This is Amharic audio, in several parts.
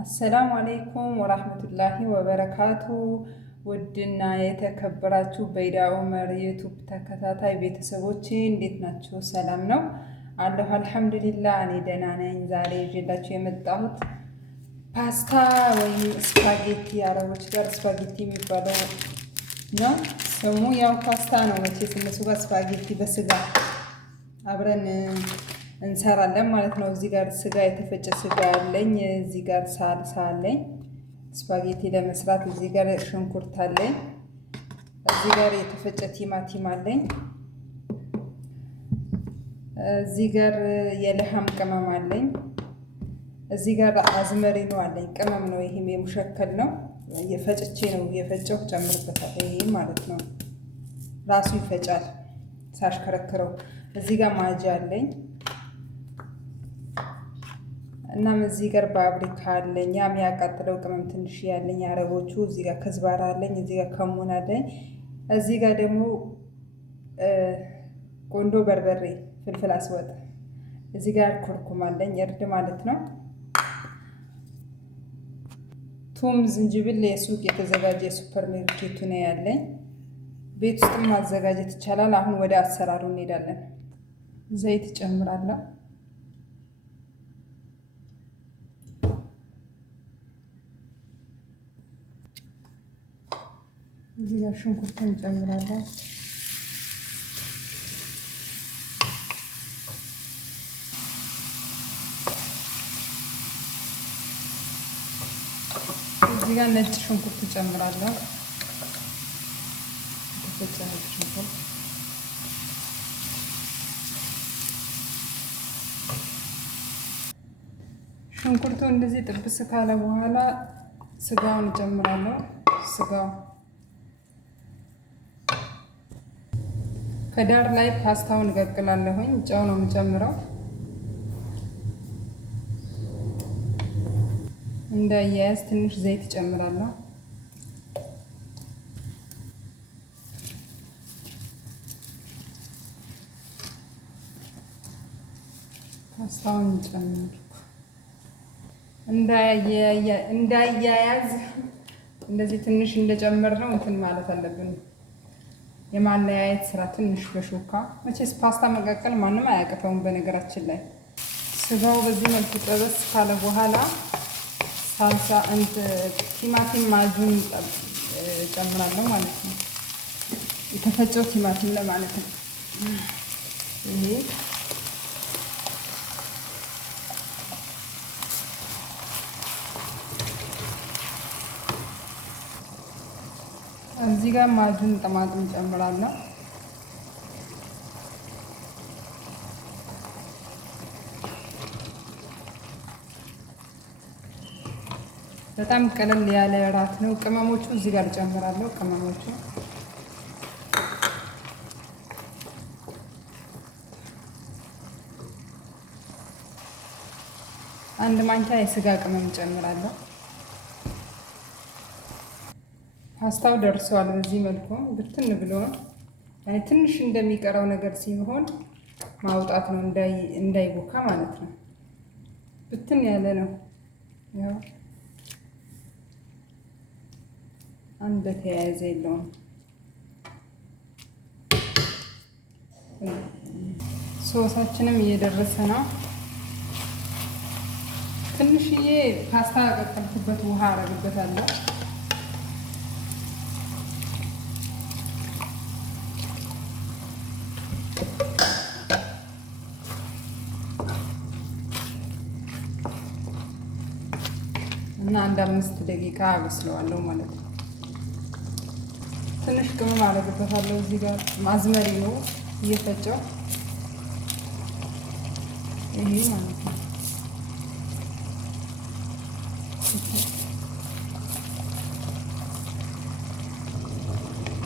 አሰላሙ አለይኩም ወራህመቱላሂ ወበረካቱ። ውድና የተከበራችሁ በይዳ ኡመር ዩቱብ ተከታታይ ቤተሰቦቼ እንዴት ናችሁ? ሰላም ነው አለሁ አልሐምዱሊላህ፣ እኔ ደህና ነኝ። ዛሬ ይዤላችሁ የመጣሁት ፓስታ ወይም ስፓጌቲ፣ አረቦች ጋር ስፓጌቲ የሚባለው ነው ስሙ። ያው ፓስታ ነው መቼስ እነሱ ጋር ስፓጌቲ በስጋ አብረን እንሰራለን ማለት ነው። እዚህ ጋር ስጋ የተፈጨ ስጋ አለኝ። እዚህ ጋር ሳልሳ አለኝ ስፓጌቲ ለመስራት። እዚህ ጋር ሽንኩርት አለኝ። እዚህ ጋር የተፈጨ ቲማቲም አለኝ። እዚህ ጋር የለሃም ቅመም አለኝ። እዚህ ጋር አዝመሪኖ አለኝ። ቅመም ነው፣ ይሄም የሙሸከል ነው። የፈጭቼ ነው የፈጨው፣ ጨምርበታል። ይሄ ማለት ነው ራሱ ይፈጫል ሳሽከረክረው። እዚህ ጋር ማጅ አለኝ። እናም እዚህ ጋር ፓፕሪካ አለኝ፣ ያ የሚያቃጥለው ቅመም ትንሽ ያለኝ አረቦቹ። እዚህ ጋር ከዝባራ አለኝ። እዚህ ጋር ከሙን አለኝ። እዚህ ጋር ደግሞ ቆንዶ በርበሬ፣ ፍልፍል አስወጥ። እዚህ ጋር ኩርኩም አለኝ፣ እርድ ማለት ነው። ቱም፣ ዝንጅብል፣ የሱቅ የተዘጋጀ የሱፐር ማርኬቱ ነው ያለኝ። ቤት ውስጥ ማዘጋጀት ይቻላል። አሁን ወደ አሰራሩ እንሄዳለን። ዘይት ጨምራለሁ። እዚህ ጋር ሽንኩርቱን እንጨምራለን። እዚህ ጋር ነጭ ሽንኩርት እጨምራለሁ። የተፈጨ ነጭ ሽንኩርት። ሽንኩርቱ እንደዚህ ጥብስ ካለ በኋላ ስጋውን እጨምራለሁ። ስጋው ከዳር ላይ ፓስታውን እቀቅላለሁኝ። ጨው ነው የምጨምረው እንዳያያዝ። ትንሽ ዘይት እጨምራለሁ። ፓስታውን ጨምርኩ። እንዳያያዝ እንደዚህ ትንሽ እንደጨመርነው እንትን ማለት አለብን። የማለያየት ስራ ትንሽ በሹካ። መቼስ ፓስታ መቀቀል ማንም አያቅተውም በነገራችን ላይ። ስጋው በዚህ መልኩ ጠበስ ካለ በኋላ ሳልሳ ቲማቲም ማጁን ጨምራለሁ ማለት ነው። የተፈጨው ቲማቲም ለማለት ነው ይሄ። እዚህ ጋር ማጁን ጠማጥም ጨምራለሁ። በጣም ቀለል ያለ እራት ነው። ቅመሞቹ እዚህ ጋር ጨምራለሁ። ቅመሞቹ አንድ ማንኪያ የስጋ ቅመም ጨምራለሁ። ፓስታው ደርሷል። በዚህ መልኩ ብትን ብሎ ትንሽ እንደሚቀረው ነገር ሲሆን ማውጣት ነው፣ እንዳይቦካ ማለት ነው። ብትን ያለ ነው። ያው አንድ በተያያዘ የለውም። ሶሳችንም እየደረሰ ነው። ትንሽዬ ፓስታ ቀቀልኩበት ውሃ አረግበታለሁ። እና አንድ 5 ደቂቃ አበስለዋለሁ ማለት ነው። ትንሽ ቅመም አደርግበታለሁ። እዚህ ጋር ማዝመሪ ነው እየፈጨው ይሄ ማለት ነው።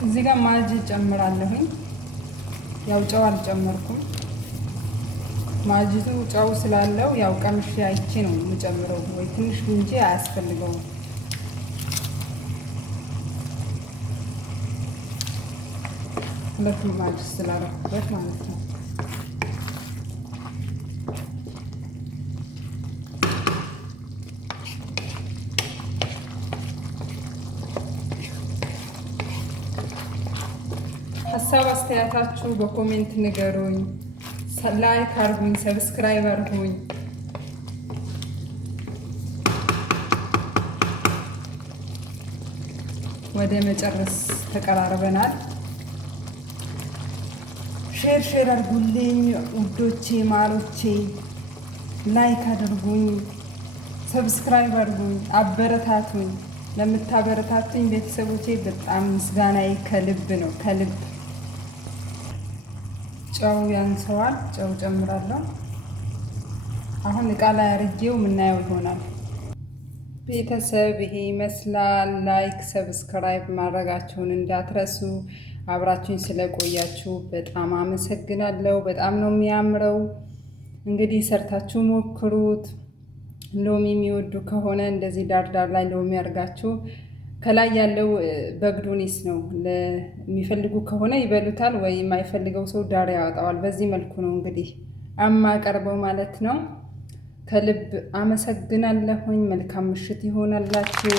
እዚህ ጋር ማጅ ጨምራለሁኝ። ያው ጨው አልጨመርኩም። ማጅቱ ጨው ስላለው ያው ቀምሼ አይቼ ነው የምጨምረው፣ ወይ ትንሽ እንጂ አያስፈልገውም። ሁለቱም ማጅ ስላደረኩበት ማለት ነው። አስተያየታችሁ በኮሜንት ንገሩኝ። ላይክ አርጉኝ፣ ሰብስክራይብ አርጉኝ። ወደ መጨረስ ተቀራርበናል። ሼር አድርጉልኝ ውዶቼ ማሮቼ፣ ላይክ አድርጉኝ፣ ሰብስክራይብ አድርጉኝ፣ አበረታቱኝ። ለምታበረታቱኝ ቤተሰቦቼ በጣም ምስጋናዬ ከልብ ነው፣ ከልብ። ጨው ያንሰዋል፣ ጨው ጨምራለሁ። አሁን እቃ ላይ አርጌው የምናየው ይሆናል። ቤተሰብ ይሄ ይመስላል። ላይክ ሰብስክራይብ ማድረጋችሁን እንዳትረሱ። አብራችሁኝ ስለቆያችሁ በጣም አመሰግናለሁ። በጣም ነው የሚያምረው። እንግዲህ ሰርታችሁ ሞክሩት። ሎሚ የሚወዱ ከሆነ እንደዚህ ዳርዳር ላይ ሎሚ አድርጋችሁ፣ ከላይ ያለው በግዶኒስ ነው። የሚፈልጉ ከሆነ ይበሉታል፣ ወይ የማይፈልገው ሰው ዳር ያወጣዋል። በዚህ መልኩ ነው እንግዲህ አማቀርበው ማለት ነው። ከልብ አመሰግናለሁኝ። መልካም ምሽት ይሆናላችሁ።